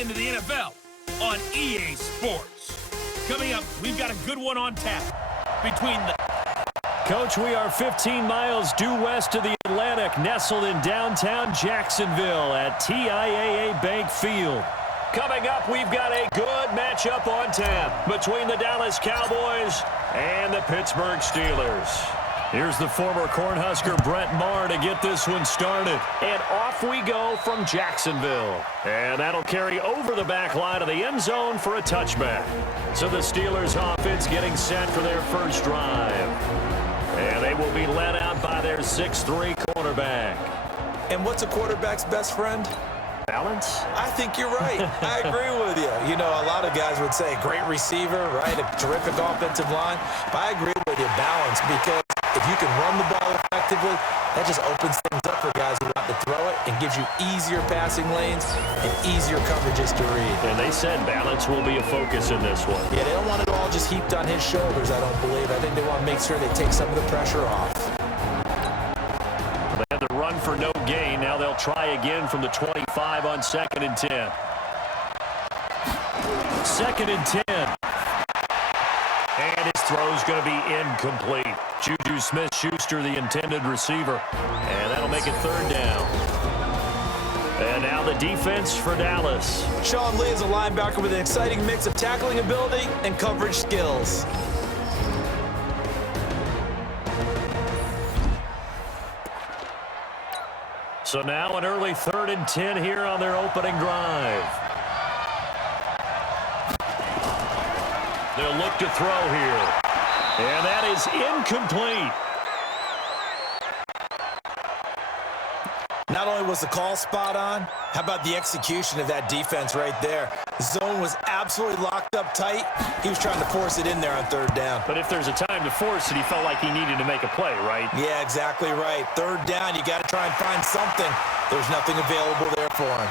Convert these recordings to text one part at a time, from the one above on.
into the NFL on EA Sports. Coming up, we've got a good one on tap between the... Coach, we are 15 miles due west of the Atlantic, nestled in downtown Jacksonville at TIAA Bank Field. Coming up, we've got a good matchup on tap between the Dallas Cowboys and the Pittsburgh Steelers. Here's the former Cornhusker Brett Maher to get this one started. And off we go from Jacksonville. And that'll carry over the back line of the end zone for a touchback. So the Steelers offense getting set for their first drive. And they will be led out by their 6'3" quarterback. And what's a quarterback's best friend? Balance? I think you're right. I agree with you. You know, a lot of guys would say great receiver, right? A terrific offensive line. But I agree with you, balance, because if you can run the ball effectively, that just opens things up for guys who want to throw it and gives you easier passing lanes and easier coverages to read. And they said balance will be a focus in this one. Yeah, they don't want it all just heaped on his shoulders, I don't believe. I think they want to make sure they take some of the pressure off. They had the run for no gain. Now they'll try again from the 25 on 2nd and 10. 2nd and 10. And his throw's going to be incomplete. Juju Smith-Schuster, the intended receiver. And that'll make it 3rd down. And now the defense for Dallas. Sean Lee is a linebacker with an exciting mix of tackling ability and coverage skills. So now an early 3rd and 10 here on their opening drive. They'll look to throw here. And that is incomplete. Not only was the call spot on, how about the execution of that defense right there? The zone was absolutely locked up tight. He was trying to force it in there on 3rd down. But if there's a time to force it, he felt like he needed to make a play, right? Yeah, exactly right. 3rd down, you got to try and find something. There's nothing available there for him.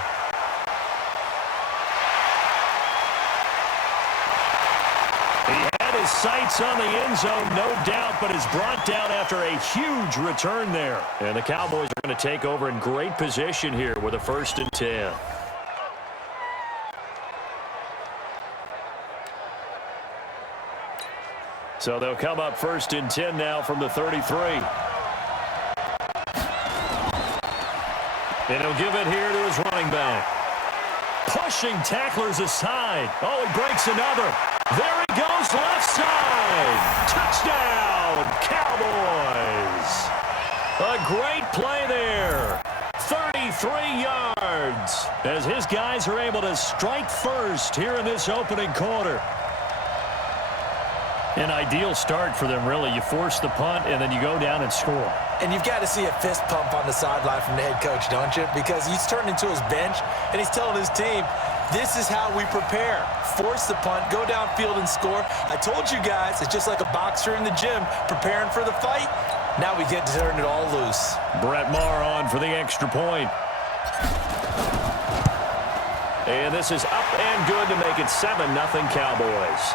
His sights on the end zone, no doubt, but is brought down after a huge return there. And the Cowboys are going to take over in great position here with a 1st and 10. So they'll come up 1st and 10 now from the 33. And he'll give it here to his running back. Pushing tacklers aside. Oh, he breaks another. There he goes, left side. Touchdown, Cowboys. A great play there. 33 yards as his guys are able to strike first here in this opening quarter. An ideal start for them, really. You force the punt, and then you go down and score. And you've got to see a fist pump on the sideline from the head coach, don't you? Because he's turned into his bench, and he's telling his team, this is how we prepare. Force the punt, go downfield and score. I told you guys, it's just like a boxer in the gym preparing for the fight. Now we get to turn it all loose. Brett Maher on for the extra point. And this is up and good to make it 7-0 Cowboys.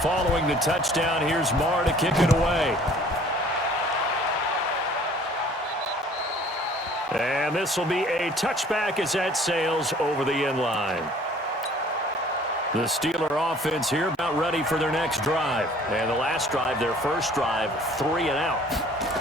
Following the touchdown, here's Maher to kick it away. And this will be a touchback as that sails over the end line. The Steeler offense here about ready for their next drive. And the last drive, their first drive, 3 and out.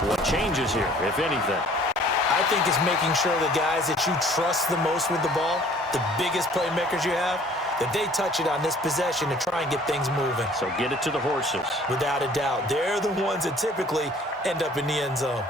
What changes here, if anything? I think it's making sure the guys that you trust the most with the ball, the biggest playmakers you have, that they touch it on this possession to try and get things moving. So get it to the horses. Without a doubt. They're the ones that typically end up in the end zone.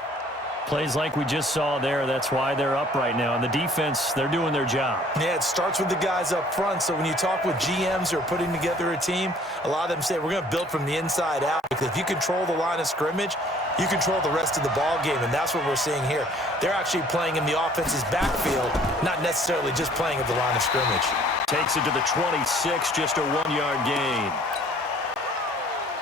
Plays like we just saw there, that's why they're up right now. And the defense, they're doing their job. Yeah, it starts with the guys up front. So when you talk with GMs who are putting together a team, a lot of them say we're going to build from the inside out. Because if you control the line of scrimmage, you control the rest of the ball game. And that's what we're seeing here. They're actually playing in the offense's backfield, not necessarily just playing at the line of scrimmage. Takes it to the 26, just a 1-yard gain.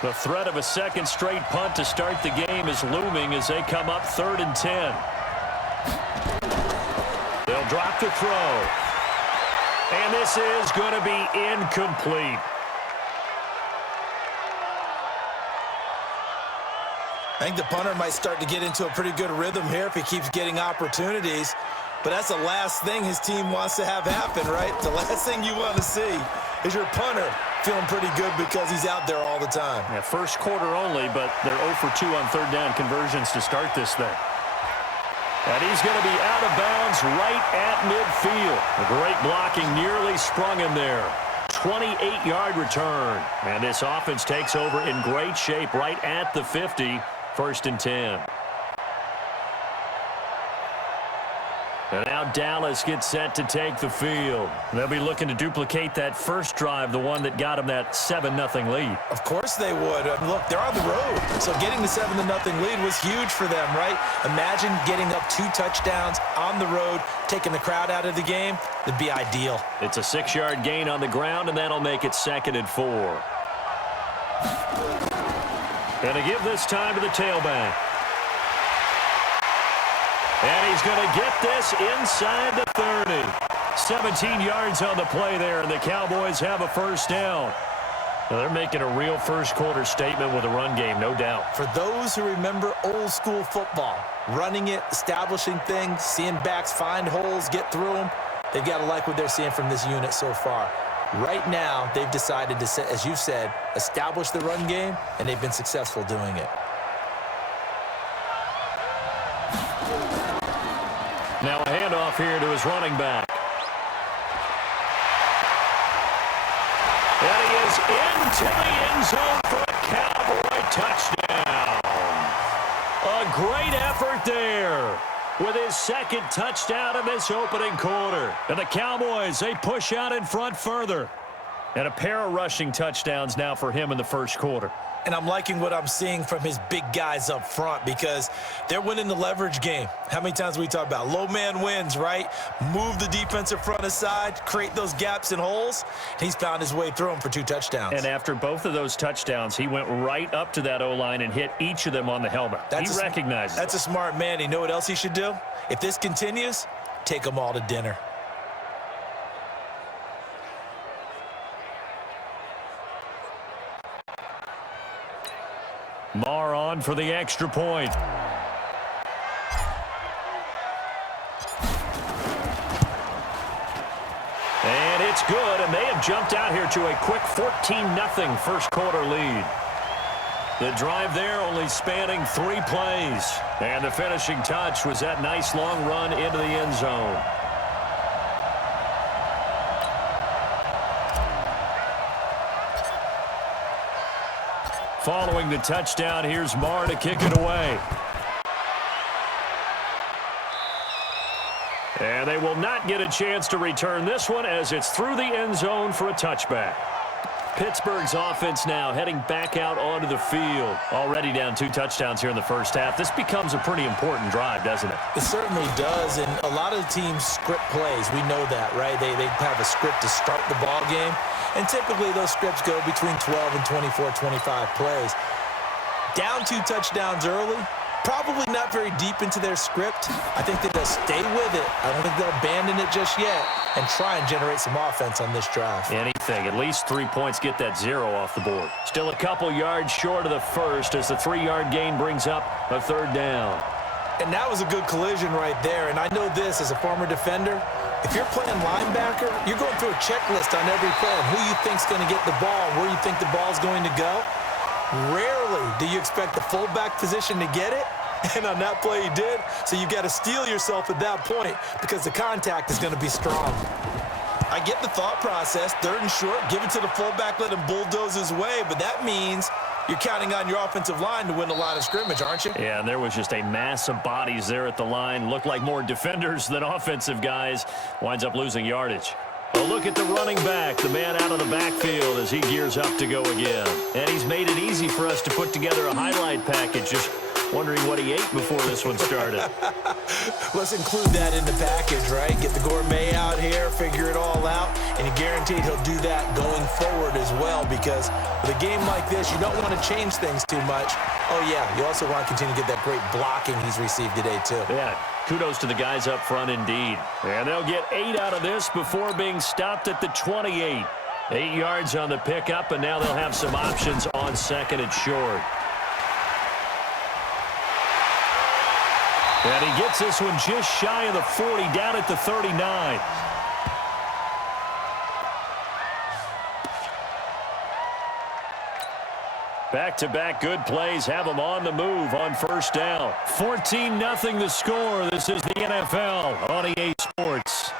The threat of a second straight punt to start the game is looming as they come up 3rd and 10. They'll drop the throw. And this is going to be incomplete. I think the punter might start to get into a pretty good rhythm here if he keeps getting opportunities. But that's the last thing his team wants to have happen, right? The last thing you want to see is your punter feeling pretty good because he's out there all the time. Yeah, first quarter only, but they're 0 for 2 on third down conversions to start this thing. And he's going to be out of bounds right at midfield. A great blocking nearly sprung him there. 28-yard return. And this offense takes over in great shape right at the 50. First and 10. And now Dallas gets set to take the field. They'll be looking to duplicate that first drive, the one that got them that 7-0 lead. Of course they would. Look, they're on the road, so getting the 7-0 lead was huge for them, right? Imagine getting up 2 touchdowns on the road, taking the crowd out of the game. That'd be ideal. It's a 6-yard gain on the ground, and that'll make it 2nd and 4. Going to give this time to the tailback. And he's going to get this inside the 30. 17 yards on the play there, and the Cowboys have a first down. Now they're making a real first-quarter statement with a run game, no doubt. For those who remember old-school football, running it, establishing things, seeing backs find holes, get through them, they've got to like what they're seeing from this unit so far. Right now, they've decided to, as you said, establish the run game, and they've been successful doing it. Now a handoff here to his running back. And he is into the end zone for a Cowboy touchdown. A great effort there with his 2nd touchdown of this opening quarter. And the Cowboys, they push out in front further. And a pair of rushing touchdowns now for him in the first quarter. And I'm liking what I'm seeing from his big guys up front because they're winning the leverage game. How many times we talk about low man wins, right? Move the defensive front aside, create those gaps and holes. He's found his way through them for 2 touchdowns. And after both of those touchdowns, he went right up to that O-line and hit each of them on the helmet. He recognizes That's a smart man. You know what else he should do? If this continues, take them all to dinner. Marr on for the extra point. And it's good, and they have jumped out here to a quick 14-0 first quarter lead. The drive there only spanning 3 plays. And the finishing touch was that nice long run into the end zone. Following the touchdown, here's Marr to kick it away. And they will not get a chance to return this one as it's through the end zone for a touchback. Pittsburgh's offense now heading back out onto the field. Already down 2 touchdowns here in the first half. This becomes a pretty important drive, doesn't it? It certainly does, and a lot of the teams script plays. We know that, right? They have a script to start the ball game, and typically those scripts go between 12 and 24, 25 plays. Down 2 touchdowns early, probably not very deep into their script. I think that they'll stay with it. I don't think they'll abandon it just yet and try and generate some offense on this drive. Anything. At least 3 points get that 0 off the board. Still a couple yards short of the first as the 3-yard gain brings up a 3rd down. And that was a good collision right there. And I know this as a former defender. If you're playing linebacker, you're going through a checklist on every play on who you think's going to get the ball, where you think the ball's going to go. Rarely do you expect the fullback position to get it, and on that play he did. So you've got to steel yourself at that point because the contact is going to be strong. I get the thought process, 3rd and short, give it to the fullback, let him bulldoze his way, but that means you're counting on your offensive line to win the line of scrimmage, aren't you? Yeah, and there was just a mass of bodies there at the line. Looked like more defenders than offensive guys. Winds up losing yardage. A look at the running back, the man out of the backfield as he gears up to go again. And he's made it easy for us to put together a highlight package. Just wondering what he ate before this one started. Let's include that in the package, right? Get the gourmet out here, figure it all out, and you're guaranteed he'll do that going forward as well because with a game like this, you don't want to change things too much. Oh, yeah, you also want to continue to get that great blocking he's received today, too. Yeah, kudos to the guys up front indeed. And they'll get 8 out of this before being stopped at the 28. 8 yards on the pickup, and now they'll have some options on 2nd and short. And he gets this one just shy of the 40, down at the 39. Back-to-back good plays have them on the move on first down. 14-0 the score. This is the NFL on EA Sports.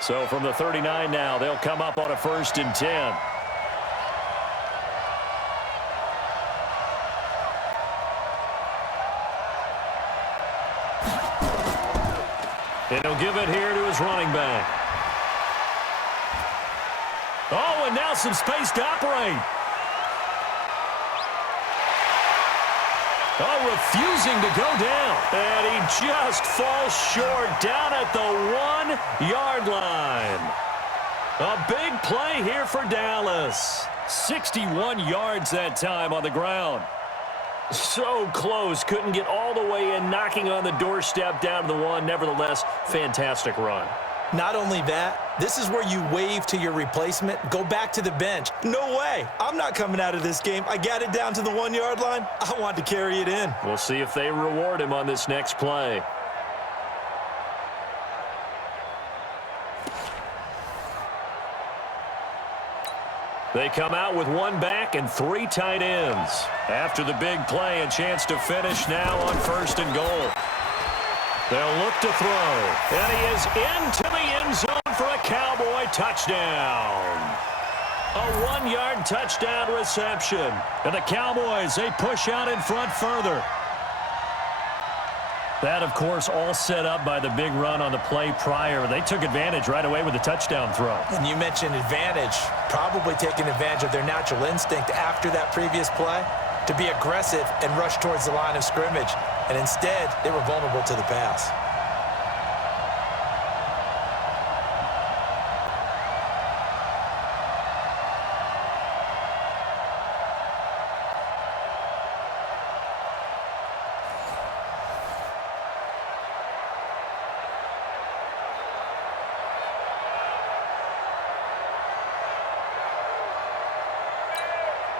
So from the 39 now, they'll come up on a 1st and 10. And he'll give it here to his running back. Oh, and now some space to operate. Oh, refusing to go down. And he just falls short down at the 1-yard line. A big play here for Dallas. 61 yards that time on the ground. So close, couldn't get all the way in, knocking on the doorstep down to the 1. Nevertheless, fantastic run. Not only that, this is where you wave to your replacement, go back to the bench. No way. I'm not coming out of this game. I got it down to the 1-yard line. I want to carry it in. We'll see if they reward him on this next play. They come out with 1 back and 3 tight ends. After the big play, a chance to finish now on 1st and goal. They'll look to throw. And he is into the end zone for a Cowboy touchdown. A 1-yard touchdown reception. And the Cowboys, they push out in front further. That, of course, all set up by the big run on the play prior. They took advantage right away with the touchdown throw. And you mentioned advantage, probably taking advantage of their natural instinct after that previous play to be aggressive and rush towards the line of scrimmage. And instead, they were vulnerable to the pass.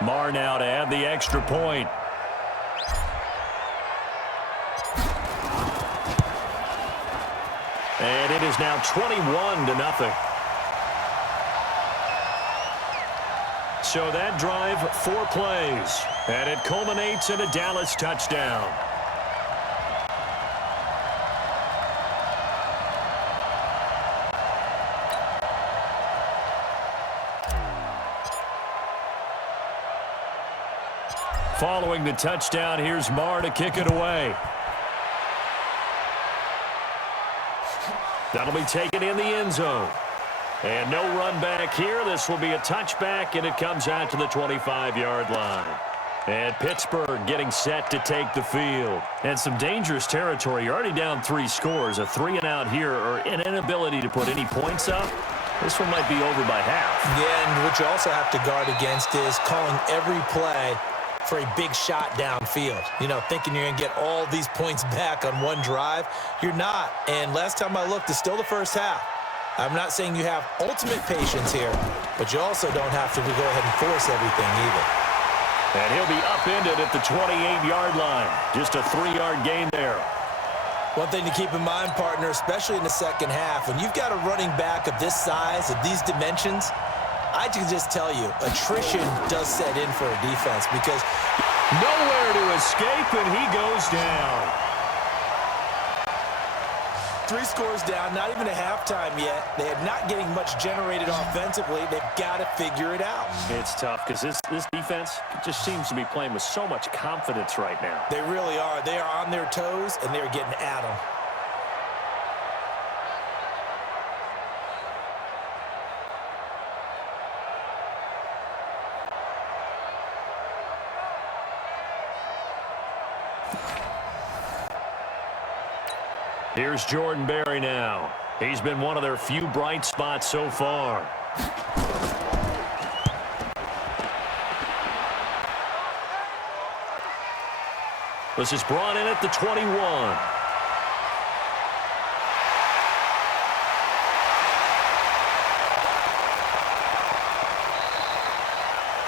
Marr now to add the extra point. And it is now 21-0. So that drive, 4 plays. And it culminates in a Dallas touchdown. Following the touchdown, here's Marr to kick it away. That'll be taken in the end zone. And no run back here. This will be a touchback, and it comes out to the 25-yard line. And Pittsburgh getting set to take the field. And some dangerous territory. You're already down 3 scores. A 3-and-out here, or an inability to put any points up. This one might be over by half. Yeah, and what you also have to guard against is calling every play for a big shot downfield. You know, thinking you're going to get all these points back on one drive. You're not. And last time I looked, it's still the first half. I'm not saying you have ultimate patience here, but you also don't have to go ahead and force everything either. And he'll be upended at the 28-yard line. Just a 3-yard gain there. One thing to keep in mind, partner, especially in the second half, when you've got a running back of this size, of these dimensions, I can just tell you, attrition does set in for a defense because nowhere to escape, and he goes down. 3 scores down, not even a halftime yet. They are not getting much generated offensively. They've got to figure it out. It's tough because this defense just seems to be playing with so much confidence right now. They really are. They are on their toes, and they're getting at them. Here's Jordan Berry now. He's been one of their few bright spots so far. This is brought in at the 21.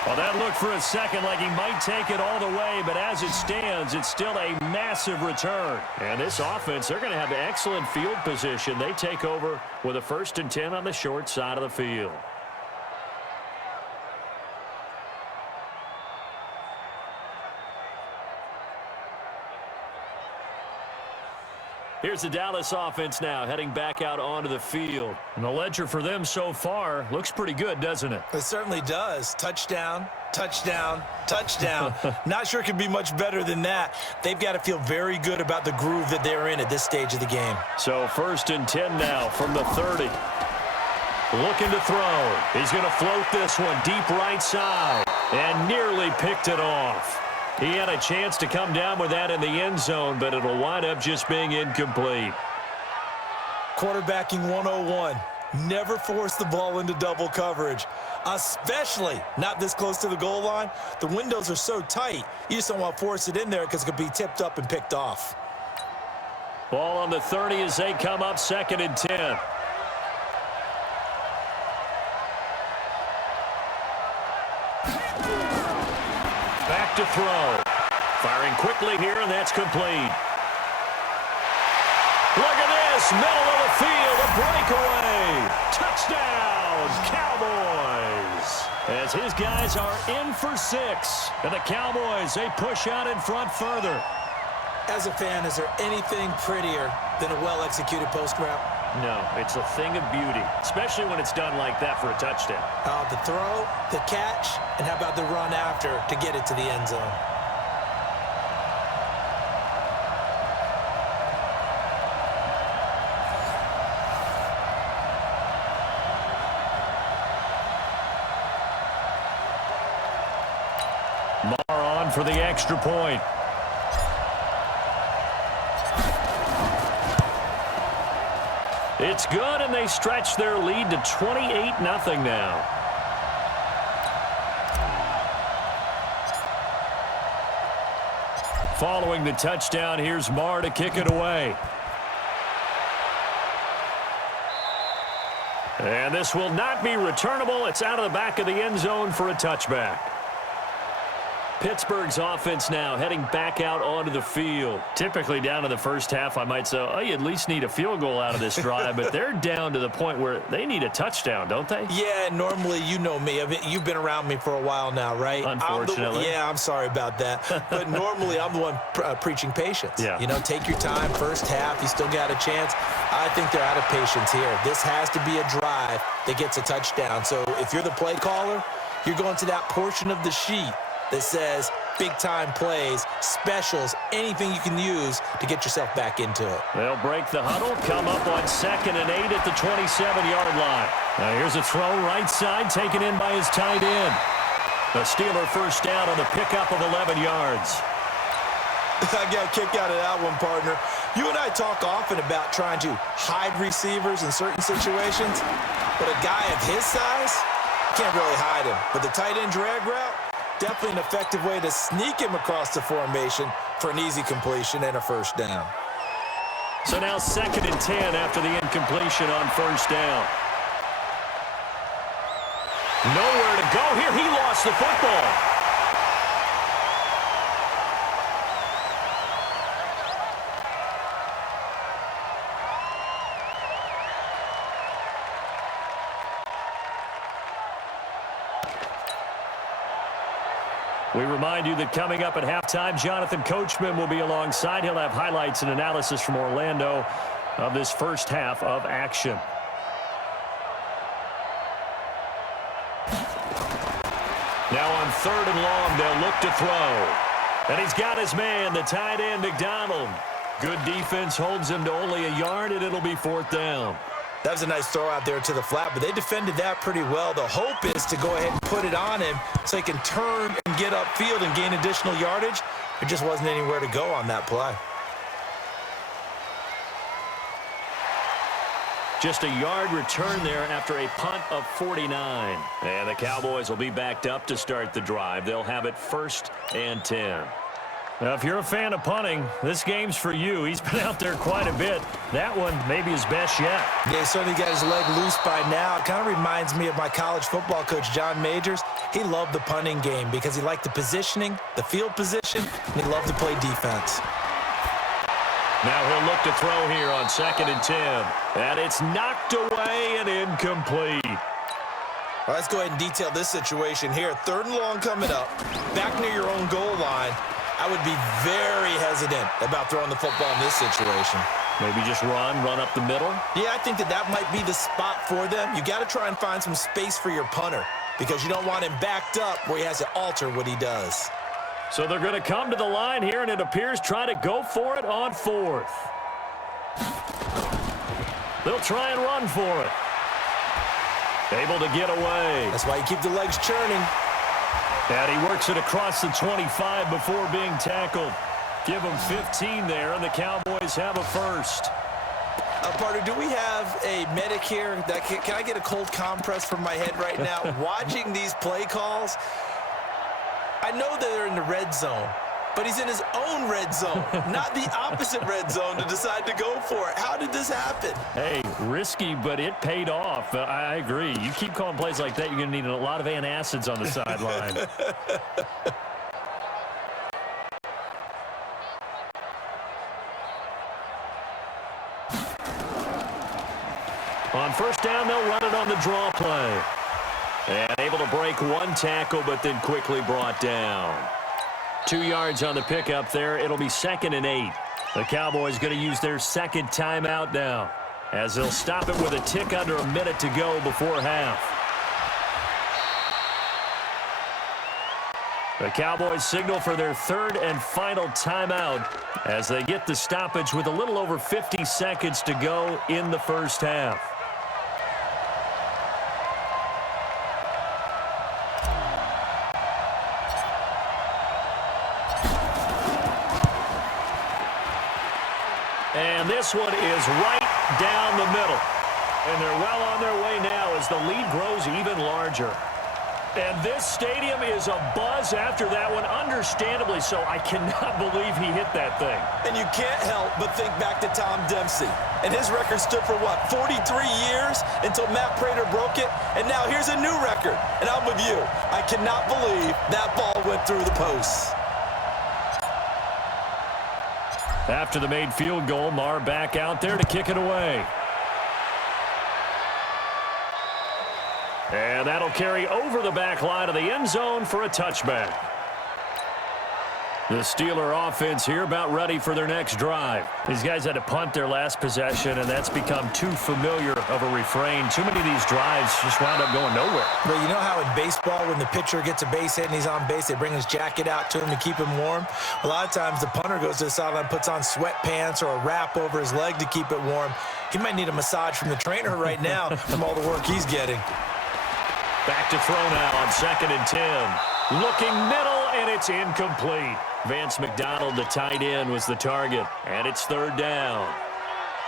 Well, that looked for a second like he might take it all the way, but as it stands, it's still a massive return. And this offense, they're going to have excellent field position. They take over with a 1st and 10 on the short side of the field. Here's the Dallas offense now, heading back out onto the field. And the ledger for them so far looks pretty good, doesn't it? It certainly does. Touchdown, touchdown, touchdown. Not sure it could be much better than that. They've got to feel very good about the groove that they're in at this stage of the game. So 1st and 10 now from the 30. Looking to throw. He's going to float this one deep right side. And nearly picked it off. He had a chance to come down with that in the end zone, but it'll wind up just being incomplete. Quarterbacking 101. Never force the ball into double coverage, especially not this close to the goal line. The windows are so tight, you just don't want to force it in there because it could be tipped up and picked off. Ball on the 30 as they come up 2nd and 10. Back to throw. Firing quickly here, and that's complete. Look at this, middle of the field, a breakaway. Touchdown, Cowboys. As his guys are in for 6. And the Cowboys, they push out in front further. As a fan, is there anything prettier than a well-executed post route? No, it's a thing of beauty, especially when it's done like that for a touchdown. The throw, the catch, and how about the run after to get it to the end zone? Mar on for the extra point. It's good, and they stretch their lead to 28-0 now. Following the touchdown, here's Mar to kick it away. And this will not be returnable. It's out of the back of the end zone for a touchback. Pittsburgh's offense now heading back out onto the field. Typically down to the first half, I might say, oh, you at least need a field goal out of this drive, but they're down to the point where they need a touchdown, don't they? Yeah, normally, you know me. You've been around me for a while now, right? Unfortunately. I'm sorry about that. But normally, I'm the one preaching patience. Yeah. You know, take your time, first half, you still got a chance. I think they're out of patience here. This has to be a drive that gets a touchdown. So if you're the play caller, you're going to that portion of the sheet that says big-time plays, specials, anything you can use to get yourself back into it. They'll break the huddle, come up on 2nd and 8 at the 27-yard line. Now here's a throw right side taken in by his tight end. The Steeler first down on the pickup of 11 yards. I got a kick out of that one, partner. You and I talk often about trying to hide receivers in certain situations, but a guy of his size, can't really hide him. But the tight end drag route, definitely an effective way to sneak him across the formation for an easy completion and a first down. So now 2nd and 10 after the incompletion on first down. Nowhere to go here. He lost the football. We remind you that coming up at halftime, Jonathan Coachman will be alongside. He'll have highlights and analysis from Orlando of this first half of action. Now on 3rd and long, they'll look to throw. And he's got his man, the tight end, McDonald. Good defense holds him to only a yard, and it'll be 4th down. That was a nice throw out there to the flat, but they defended that pretty well. The hope is to go ahead and put it on him so he can turn and get upfield and gain additional yardage. There just wasn't anywhere to go on that play. Just a yard return there after a punt of 49. And the Cowboys will be backed up to start the drive. They'll have it 1st and 10. Now, if you're a fan of punting, this game's for you. He's been out there quite a bit. That one maybe his best yet. Yeah, he certainly got his leg loose by now. It kind of reminds me of my college football coach, John Majors. he loved the punting game because he liked the positioning, the field position, and he loved to play defense. Now he'll look to throw here on 2nd and 10. And it's knocked away and incomplete. Well, let's go ahead and detail this situation here. 3rd and long coming up, back near your own goal line. I would be very hesitant about throwing the football in this situation. Maybe just run up the middle? Yeah, I think that might be the spot for them. You got to try and find some space for your punter because you don't want him backed up where he has to alter what he does. So they're going to come to the line here, and it appears try to go for it on 4th. They'll try and run for it. Able to get away. That's why you keep the legs churning. And he works it across the 25 before being tackled. Give him 15 there, and the Cowboys have a first. Partner, do we have a medic here? Can I get a cold compress from my head right now? Watching these play calls, I know that they're in the red zone, but he's in his own red zone, not the opposite red zone to decide to go for it. How did this happen? Hey, risky, but it paid off. I agree. You keep calling plays like that, you're going to need a lot of antacids on the sideline. On 1st down, they'll run it on the draw play. And able to break one tackle, but then quickly brought down. 2 yards on the pickup there. It'll be 2nd and 8. The Cowboys going to use their 2nd timeout now, as they'll stop it with a tick under a minute to go before half. The Cowboys signal for their 3rd and final timeout as they get the stoppage with a little over 50 seconds to go in the first half. And this one is right down the middle. And they're well on their way now as the lead grows even larger. And this stadium is abuzz after that one, understandably so. I cannot believe he hit that thing. And you can't help but think back to Tom Dempsey. And his record stood for, what, 43 years until Matt Prater broke it? And now here's a new record. And I'm with you. I cannot believe that ball went through the posts. After the made field goal, Marr back out there to kick it away. And that'll carry over the back line of the end zone for a touchback. The Steeler offense here about ready for their next drive. These guys had to punt their last possession, and that's become too familiar of a refrain. Too many of these drives just wound up going nowhere. But you know how in baseball, when the pitcher gets a base hit and he's on base, they bring his jacket out to him to keep him warm? A lot of times the punter goes to the sideline, puts on sweatpants or a wrap over his leg to keep it warm. He might need a massage from the trainer right now from all the work he's getting. Back to throw now on 2nd and 10. Looking middle, and it's incomplete. Vance McDonald, the tight end, was the target, and it's 3rd down.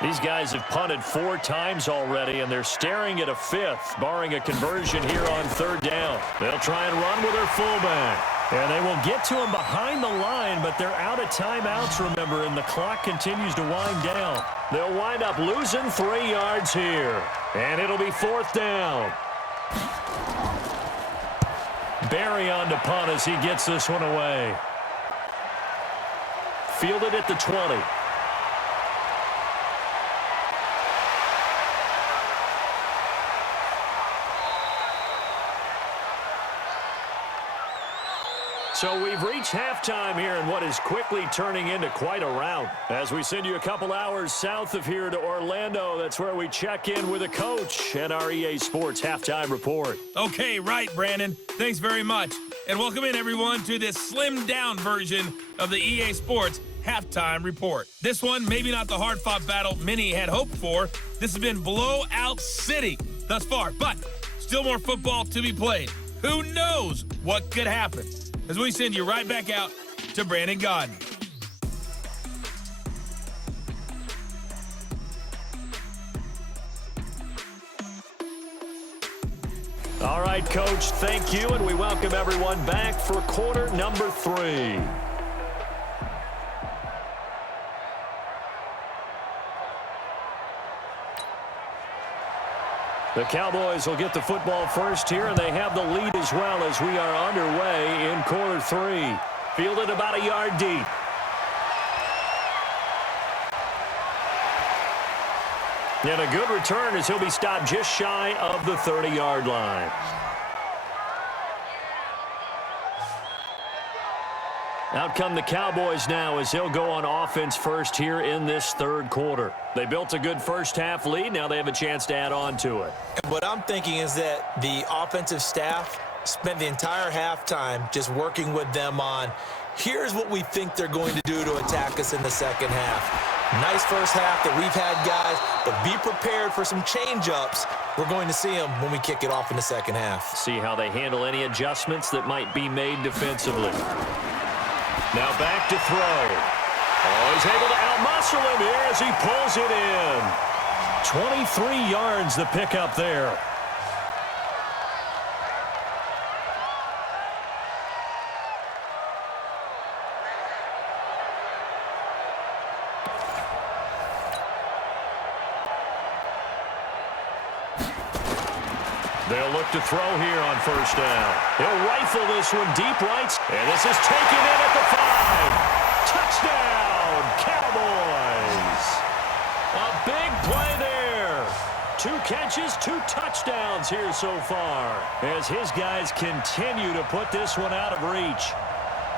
These guys have punted 4 times already, and they're staring at a 5th, barring a conversion here on 3rd down. They'll try and run with their fullback, and they will get to him behind the line, but they're out of timeouts, remember, and the clock continues to wind down. They'll wind up losing 3 yards here, and it'll be 4th down. Barry on to punt as he gets this one away. Fielded at the 20. So we've reached halftime here in what is quickly turning into quite a rout. As we send you a couple hours south of here to Orlando, that's where we check in with a coach and our EA Sports Halftime Report. Okay, right, Brandon. Thanks very much. And welcome in, everyone, to this slimmed-down version of the EA Sports Halftime Report. This one, maybe not the hard-fought battle many had hoped for. This has been blowout city thus far, but still more football to be played. Who knows what could happen? As we send you right back out to Brandon Gaudin. All right, Coach, thank you, and we welcome everyone back for quarter number 3. The Cowboys will get the football first here, and they have the lead as well as we are underway in quarter 3. Fielded about a yard deep. And a good return as he'll be stopped just shy of the 30-yard line. Out come the Cowboys now as they'll go on offense first here in this third quarter. They built a good first-half lead. Now they have a chance to add on to it. What I'm thinking is that the offensive staff spent the entire halftime just working with them on, here's what we think they're going to do to attack us in the second half. Nice first half that we've had, guys, but be prepared for some change-ups. We're going to see them when we kick it off in the second half. See how they handle any adjustments that might be made defensively. Now back to throw. Oh, he's able to outmuscle him here as he pulls it in. 23 yards the pickup there. They'll look to throw here on first down. He'll rifle this one deep right. And this is taken in at the 5. Touchdown, Cowboys. A big play there. 2 catches, 2 touchdowns here so far, as his guys continue to put this one out of reach.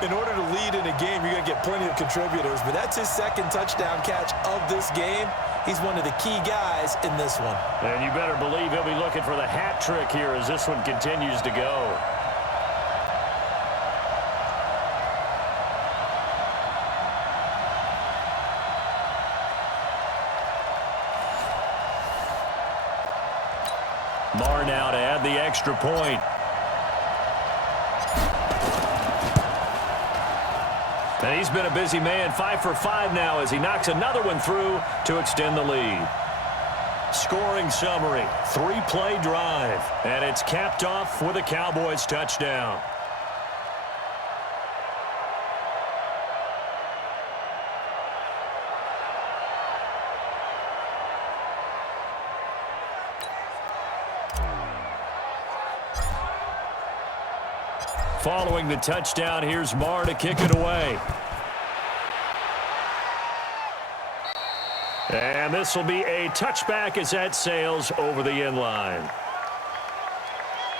In order to lead in a game, you're going to get plenty of contributors, but that's his second touchdown catch of this game. He's one of the key guys in this one. And you better believe he'll be looking for the hat trick here as this one continues to go. Marr now to add the extra point. And he's been a busy man, 5 for 5 now as he knocks another one through to extend the lead. Scoring summary, 3-play drive, and it's capped off with a Cowboys touchdown. Following the touchdown, here's Marr to kick it away. And this will be a touchback as that sails over the end line.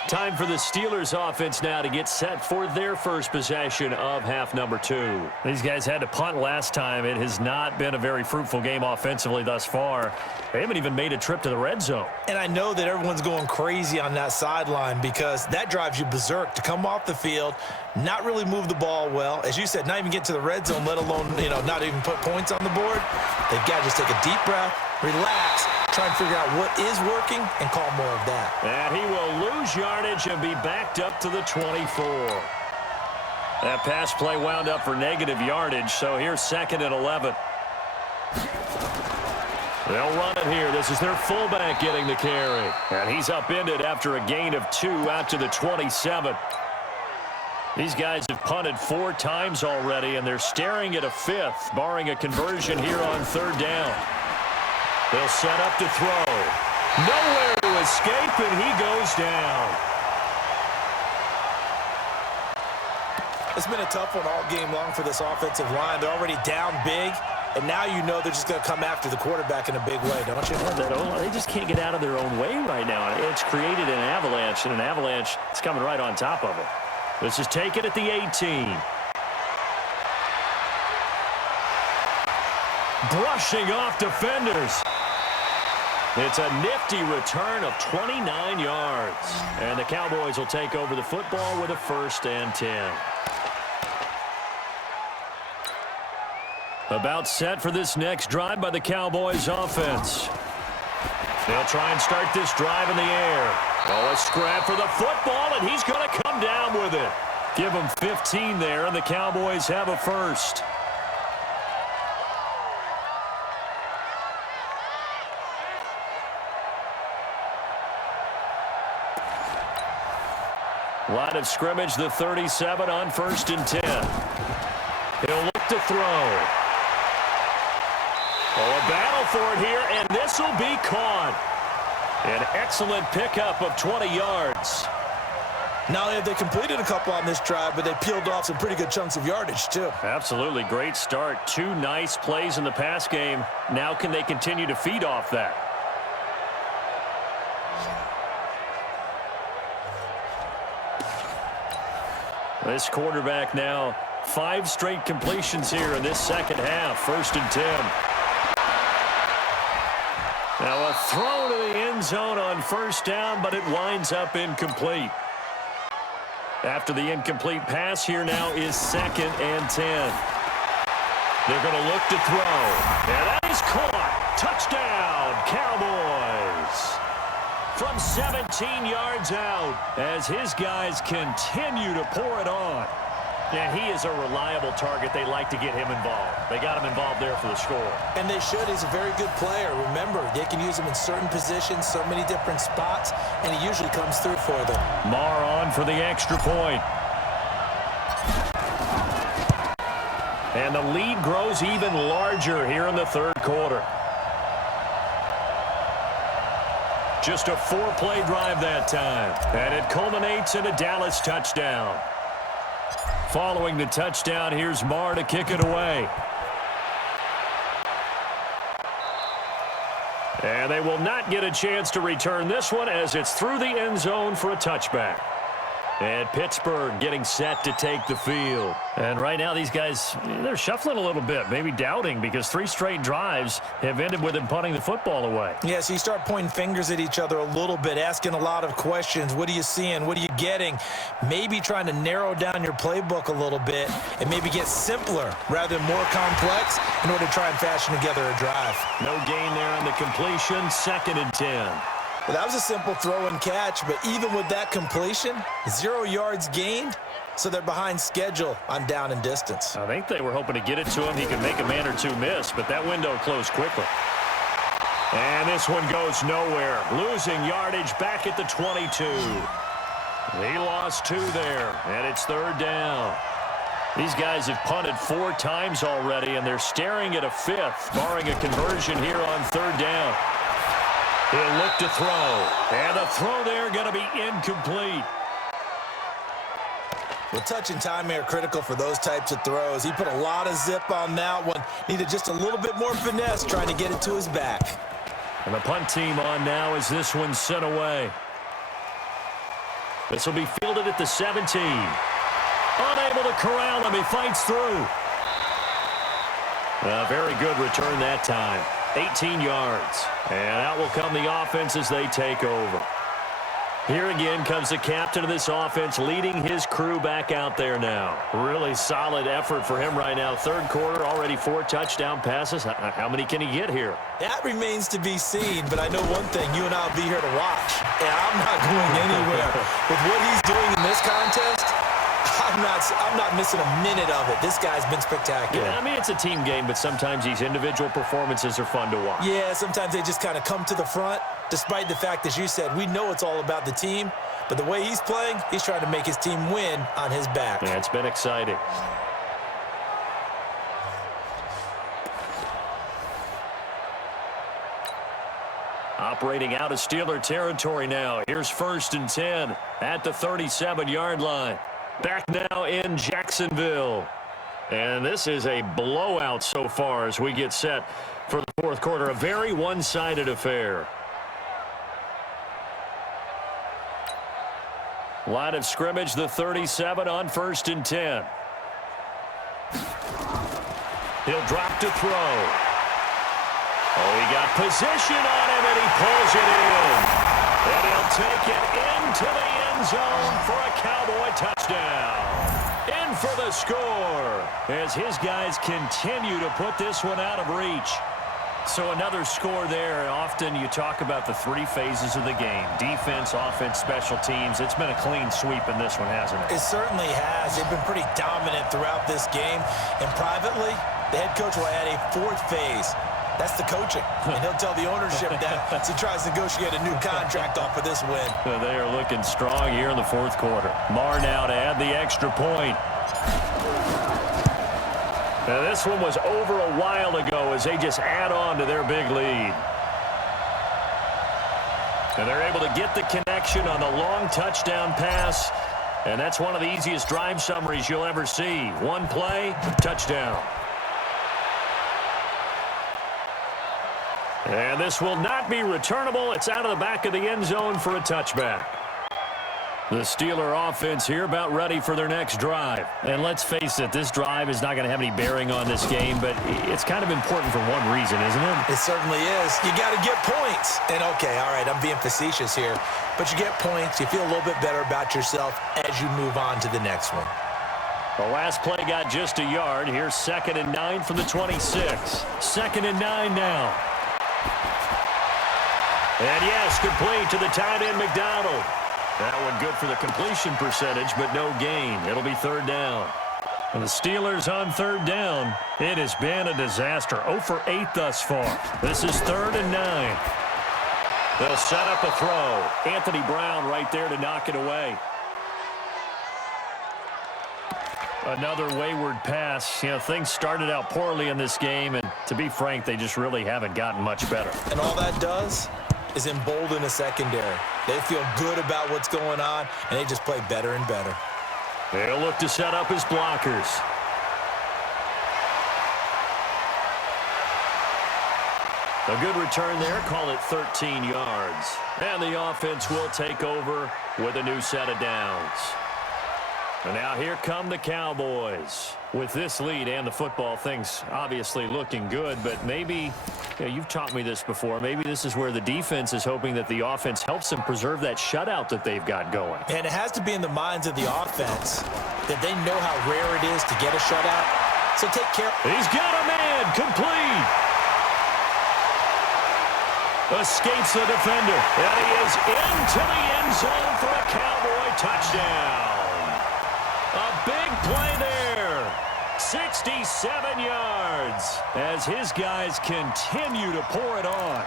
Time for the Steelers offense now to get set for their first possession of half number 2. These guys had to punt last time. It has not been a very fruitful game offensively thus far. They haven't even made a trip to the red zone. And I know that everyone's going crazy on that sideline because that drives you berserk to come off the field, not really move the ball well. As you said, not even get to the red zone, let alone, not even put points on the board. They've got to just take a deep breath, relax, try and figure out what is working and call more of that. And he will lose yardage and be backed up to the 24. That pass play wound up for negative yardage, so here's 2nd and 11. They'll run it here. This is their fullback getting the carry. And he's upended after a gain of 2 out to the 27. These guys have punted 4 times already, and they're staring at a 5th, barring a conversion here on 3rd down. They'll set up to throw. Nowhere to escape, and he goes down. It's been a tough one all game long for this offensive line. They're already down big, and now you know they're just going to come after the quarterback in a big way, don't you? They just can't get out of their own way right now. It's created an avalanche, and an avalanche is coming right on top of them. This is taken at the 18. Brushing off defenders. It's a nifty return of 29 yards. And the Cowboys will take over the football with a 1st and 10. About set for this next drive by the Cowboys offense. They'll try and start this drive in the air. Oh, a scrap for the football, and he's going to come down with it. Give him 15 there, and the Cowboys have a 1st. Line of scrimmage, the 37 on 1st and 10. He'll look to throw. Oh, a battle for it here, and this will be caught. An excellent pickup of 20 yards. Not only have they completed a couple on this drive, but they peeled off some pretty good chunks of yardage, too. Absolutely great start. 2 nice plays in the pass game. Now can they continue to feed off that? This quarterback now 5 straight completions here in this second half. 1st and 10. Now a throw to the end zone on 1st down, but it winds up incomplete. After the incomplete pass, here now is 2nd and 10. They're going to look to throw. And that is caught. Touchdown, Cowboys. From 17 yards out as his guys continue to pour it on. And he is a reliable target. They like to get him involved. They got him involved there for the score. And they should. He's a very good player. Remember, they can use him in certain positions, so many different spots, and he usually comes through for them. Marr on for the extra point. And the lead grows even larger here in the 3rd quarter. Just a 4-play drive that time. And it culminates in a Dallas touchdown. Following the touchdown, here's Marr to kick it away. And they will not get a chance to return this one as it's through the end zone for a touchback. And Pittsburgh getting set to take the field. And right now these guys, they're shuffling a little bit, maybe doubting, because 3 straight drives have ended with them punting the football away. Yeah, so you start pointing fingers at each other a little bit, asking a lot of questions. What are you seeing? What are you getting? Maybe trying to narrow down your playbook a little bit and maybe get simpler rather than more complex in order to try and fashion together a drive. No gain there on the completion. 2nd and 10. Well, that was a simple throw and catch, but even with that completion, 0 yards gained, so they're behind schedule on down and distance. I think they were hoping to get it to him. He could make a man or 2 miss, but that window closed quickly. And this one goes nowhere. Losing yardage back at the 22. He lost 2 there, and it's 3rd down. These guys have punted 4 times already, and they're staring at a 5th, barring a conversion here on 3rd down. He'll look to throw. And the throw there going to be incomplete. Well, touch and timing are critical for those types of throws. He put a lot of zip on that one. Needed just a little bit more finesse trying to get it to his back. And the punt team on now as this one's sent away. This will be fielded at the 17. Unable to corral him. He fights through. A very good return that time. 18 yards. And out will come the offense as they take over. Here again comes the captain of this offense leading his crew back out there now. Really solid effort for him right now. 3rd quarter, already 4 touchdown passes. How many can he get here? That remains to be seen, but I know one thing. You and I will be here to watch. And I'm not going anywhere. With what he's doing in this contest, I'm not missing a minute of it. This guy's been spectacular. Yeah, I mean, it's a team game, but sometimes these individual performances are fun to watch. Yeah, sometimes they just kind of come to the front, despite the fact, as you said, we know it's all about the team. But the way he's playing, he's trying to make his team win on his back. Yeah, it's been exciting. Operating out of Steeler territory now. Here's 1st and 10 at the 37-yard line. Back now in Jacksonville. And this is a blowout so far as we get set for the 4th quarter. A very one-sided affair. Line of scrimmage, the 37 on 1st and 10. He'll drop to throw. Oh, he got position on him, and he pulls it in. And he'll take it into the end zone for a Cowboy touchdown. In for the score as his guys continue to put this one out of reach. So another score there. Often you talk about the 3 phases of the game. Defense, offense, special teams. It's been a clean sweep in this one, hasn't it? It certainly has. They've been pretty dominant throughout this game. And privately, the head coach will add a 4th phase. That's the coaching. And he'll tell the ownership that as he tries to negotiate a new contract off of this win. They are looking strong here in the 4th quarter. Marr now to add the extra point. Now this one was over a while ago as they just add on to their big lead. And they're able to get the connection on the long touchdown pass. And that's one of the easiest drive summaries you'll ever see. One play, touchdown. And this will not be returnable. It's out of the back of the end zone for a touchback. The Steeler offense here about ready for their next drive. And let's face it, this drive is not going to have any bearing on this game, but it's kind of important for one reason, isn't it? It certainly is. You got to get points. And, okay, all right, I'm being facetious here, but you get points. You feel a little bit better about yourself as you move on to the next one. The last play got just a yard. Here's 2nd and 9 from the 26. 2nd and 9 now. And, yes, complete to the tight end, McDonald. That one good for the completion percentage, but no gain. It'll be 3rd down. And the Steelers on 3rd down. It has been a disaster. 0 for 8 thus far. This is 3rd and 9. They'll set up a throw. Anthony Brown right there to knock it away. Another wayward pass. You know, things started out poorly in this game, and to be frank, they just really haven't gotten much better. And all that does is embolden the secondary. They feel good about what's going on, and they just play better and better. They'll look to set up his blockers. A good return there. Call it 13 yards. And the offense will take over with a new set of downs. And now here come the Cowboys. With this lead and the football, things obviously looking good, but maybe, you know, you've taught me this before, maybe this is where the defense is hoping that the offense helps them preserve that shutout that they've got going. And it has to be in the minds of the offense that they know how rare it is to get a shutout. So take care. He's got a man, complete. Escapes the defender, and he is into the end zone for a Cowboy touchdown. A big play there. 67 yards as his guys continue to pour it on.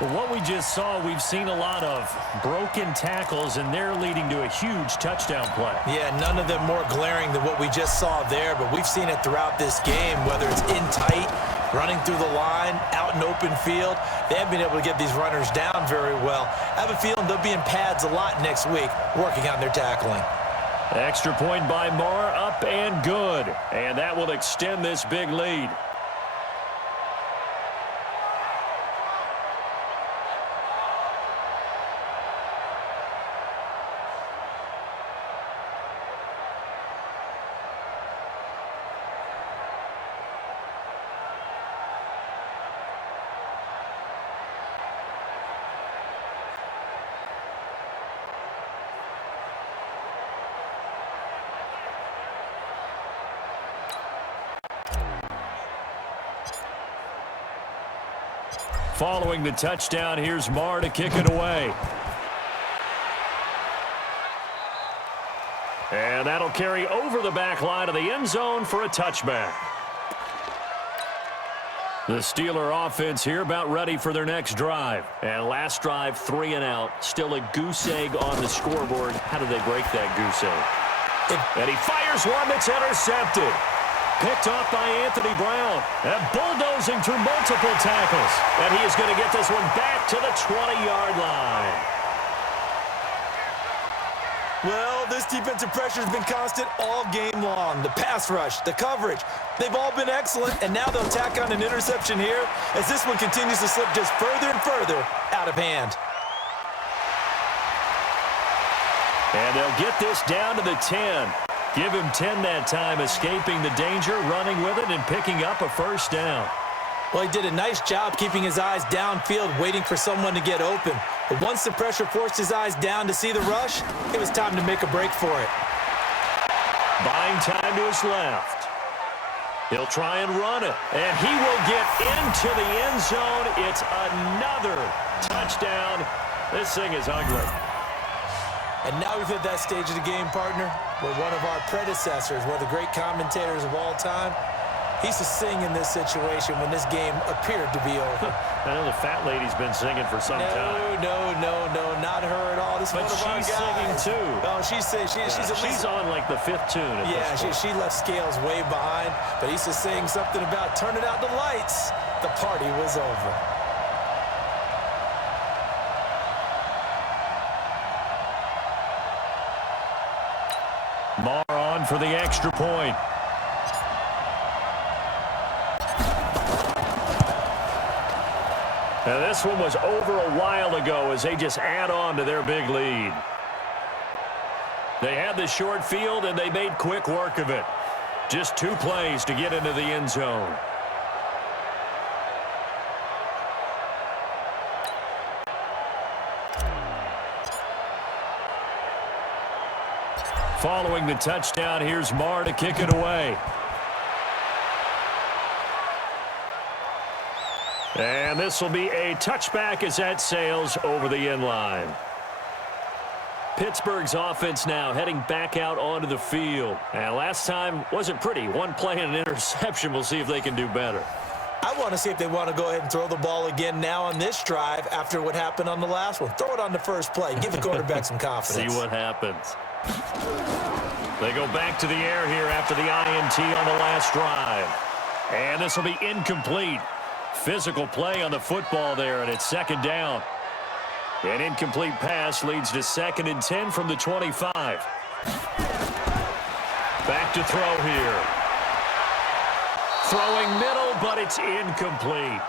Well, what we just saw, we've seen a lot of broken tackles, and they're leading to a huge touchdown play. Yeah, none of them more glaring than what we just saw there, but we've seen it throughout this game, whether it's in tight, running through the line, out in open field. They haven't been able to get these runners down very well. I have a feeling they'll be in pads a lot next week working on their tackling. Extra point by Moore, up and good. And that will extend this big lead. Following the touchdown, here's Marr to kick it away. And that'll carry over the back line of the end zone for a touchback. The Steeler offense here about ready for their next drive. And last drive, 3 and out. Still a goose egg on the scoreboard. How did they break that goose egg? And he fires one that's intercepted. Picked off by Anthony Brown. And bulldozing through multiple tackles. And he is going to get this one back to the 20-yard line. Well, this defensive pressure has been constant all game long. The pass rush, the coverage, they've all been excellent. And now they'll tack on an interception here as this one continues to slip just further and further out of hand. And they'll get this down to the 10. Give him 10 that time, escaping the danger, running with it, and picking up a first down. Well, he did a nice job keeping his eyes downfield, waiting for someone to get open. But once the pressure forced his eyes down to see the rush, it was time to make a break for it. Buying time to his left. He'll try and run it, and he will get into the end zone. It's another touchdown. This thing is ugly. And now we've hit that stage of the game, partner, where one of our predecessors, one of the great commentators of all time, he used to sing in this situation when this game appeared to be over. I know the fat lady's been singing for some time. No, not her at all. This but one of our she's singing guys. too. Oh, she's on like the 5th tune. She left Scales way behind, but he used to sing something about turning out the lights. The party was over. Marr on for the extra point. Now this one was over a while ago as they just add on to their big lead. They had the short field, and they made quick work of it. Just 2 plays to get into the end zone. Following the touchdown, here's Marr to kick it away. And this will be a touchback as that sails over the end line. Pittsburgh's offense now heading back out onto the field. And last time wasn't pretty. 1 play and an interception. We'll see if they can do better. I want to see if they want to go ahead and throw the ball again now on this drive after what happened on the last one. Throw it on the first play. Give the quarterback some confidence. See what happens. They go back to the air here after the INT on the last drive. And this will be incomplete. Physical play on the football there, and it's 2nd down. An incomplete pass leads to 2nd and 10 from the 25. Back to throw here. Throwing middle, but it's incomplete.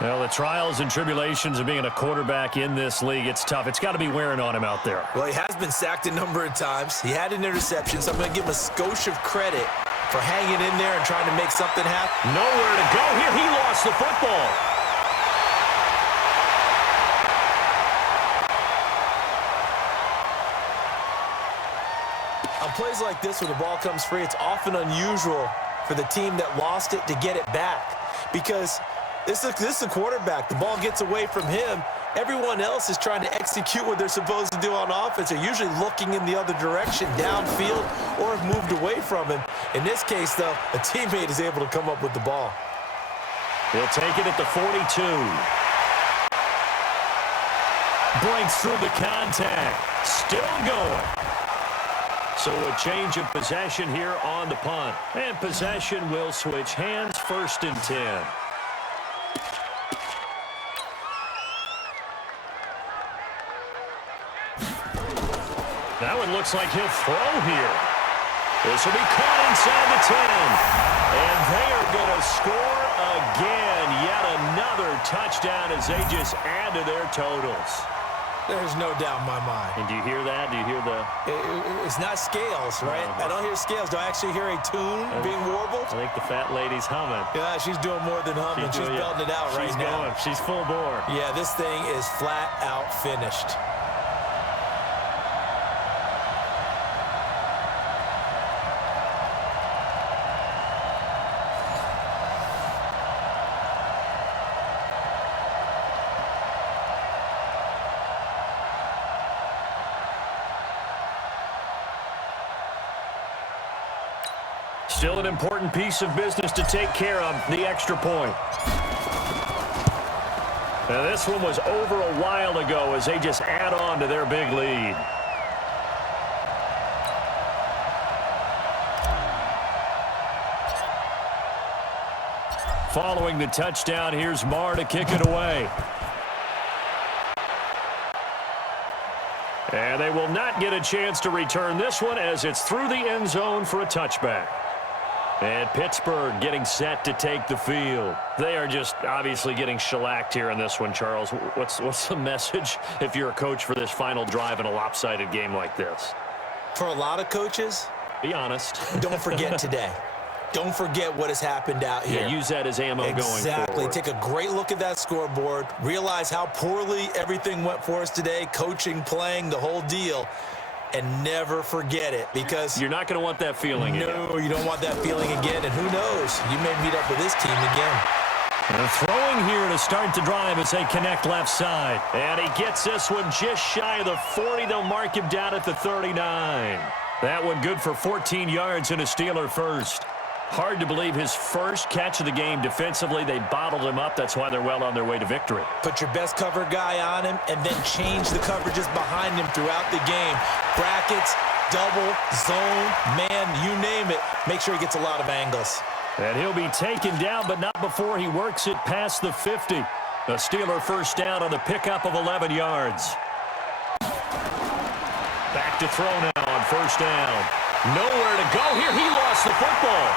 Well, the trials and tribulations of being a quarterback in this league, it's tough. It's got to be wearing on him out there. Well, he has been sacked a number of times. He had an interception, so I'm going to give him a skosh of credit for hanging in there and trying to make something happen. Nowhere to go here. He lost the football. On plays like this where the ball comes free, it's often unusual for the team that lost it to get it back because this is a quarterback. The ball gets away from him. Everyone else is trying to execute what they're supposed to do on offense. They're usually looking in the other direction, downfield, or have moved away from him. In this case, though, a teammate is able to come up with the ball. He'll take it at the 42. Breaks through the contact. Still going. So a change of possession here on the punt. And possession will switch hands, 1st and 10. That one looks like he'll throw here. This will be caught inside the 10. And they are going to score again. Yet another touchdown as they just add to their totals. There's no doubt in my mind. And do you hear that? Do you hear the... It's not scales, right? I don't hear scales. Do I actually hear a tune being warbled? I think the fat lady's humming. Yeah, she's doing more than humming. She's belting it out right now. She's full bore. Yeah, this thing is flat out finished. Still an important piece of business to take care of, the extra point. Now this one was over a while ago as they just add on to their big lead. Following the touchdown, here's Marr to kick it away. And they will not get a chance to return this one as it's through the end zone for a touchback. And Pittsburgh getting set to take the field. They are just obviously getting shellacked here in this one, Charles. What's the message if you're a coach for this final drive in a lopsided game like this? For a lot of coaches, be honest. Don't forget today. Don't forget what has happened out here. Yeah, use that as ammo going forward. Exactly. Take a great look at that scoreboard. Realize how poorly everything went for us today. Coaching, playing, the whole deal. And never forget it because... You're not going to want that feeling again. No, you don't want that feeling again. And who knows? You may meet up with this team again. And throwing here to start the drive as they connect left side. And he gets this one just shy of the 40. They'll mark him down at the 39. That one good for 14 yards and a Steeler first. Hard to believe his first catch of the game defensively. They bottled him up. That's why they're well on their way to victory. Put your best cover guy on him and then change the coverages behind him throughout the game. Brackets, double, zone, man, you name it. Make sure he gets a lot of angles. And he'll be taken down, but not before he works it past the 50. The Steeler first down on the pickup of 11 yards. Back to throw now on 1st down. Nowhere to go here. He lost the football.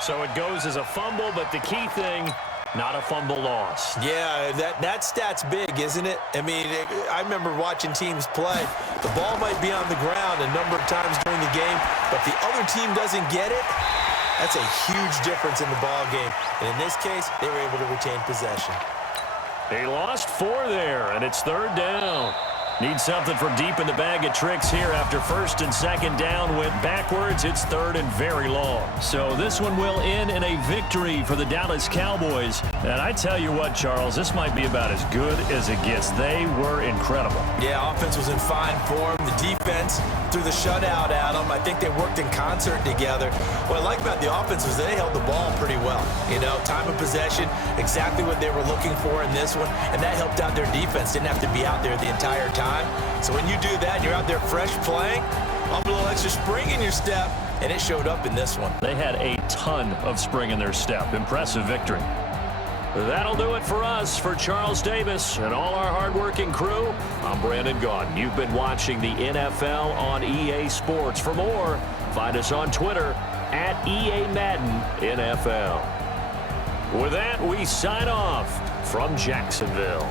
So it goes as a fumble, but the key thing, not a fumble loss. Yeah, that stat's big, isn't it? I mean, I remember watching teams play. The ball might be on the ground a number of times during the game, but the other team doesn't get it. That's a huge difference in the ball game. And in this case, they were able to retain possession. They lost 4 there, and it's 3rd down. Need something from deep in the bag of tricks here after 1st and 2nd down went backwards. It's 3rd and very long. So this one will end in a victory for the Dallas Cowboys. And I tell you what, Charles, this might be about as good as it gets. They were incredible. Yeah, offense was in fine form. The defense threw the shutout at them. I think they worked in concert together. What I like about the offense was they held the ball pretty well. You know, time of possession, exactly what they were looking for in this one. And that helped out their defense. Didn't have to be out there the entire time. So when you do that and you're out there fresh playing, a little extra spring in your step, and it showed up in this one. They had a ton of spring in their step. Impressive victory. That'll do it for us. For Charles Davis and all our hardworking crew, I'm Brandon Gaudin. You've been watching the NFL on EA Sports. For more, find us on Twitter at EA Madden NFL. With that, we sign off from Jacksonville.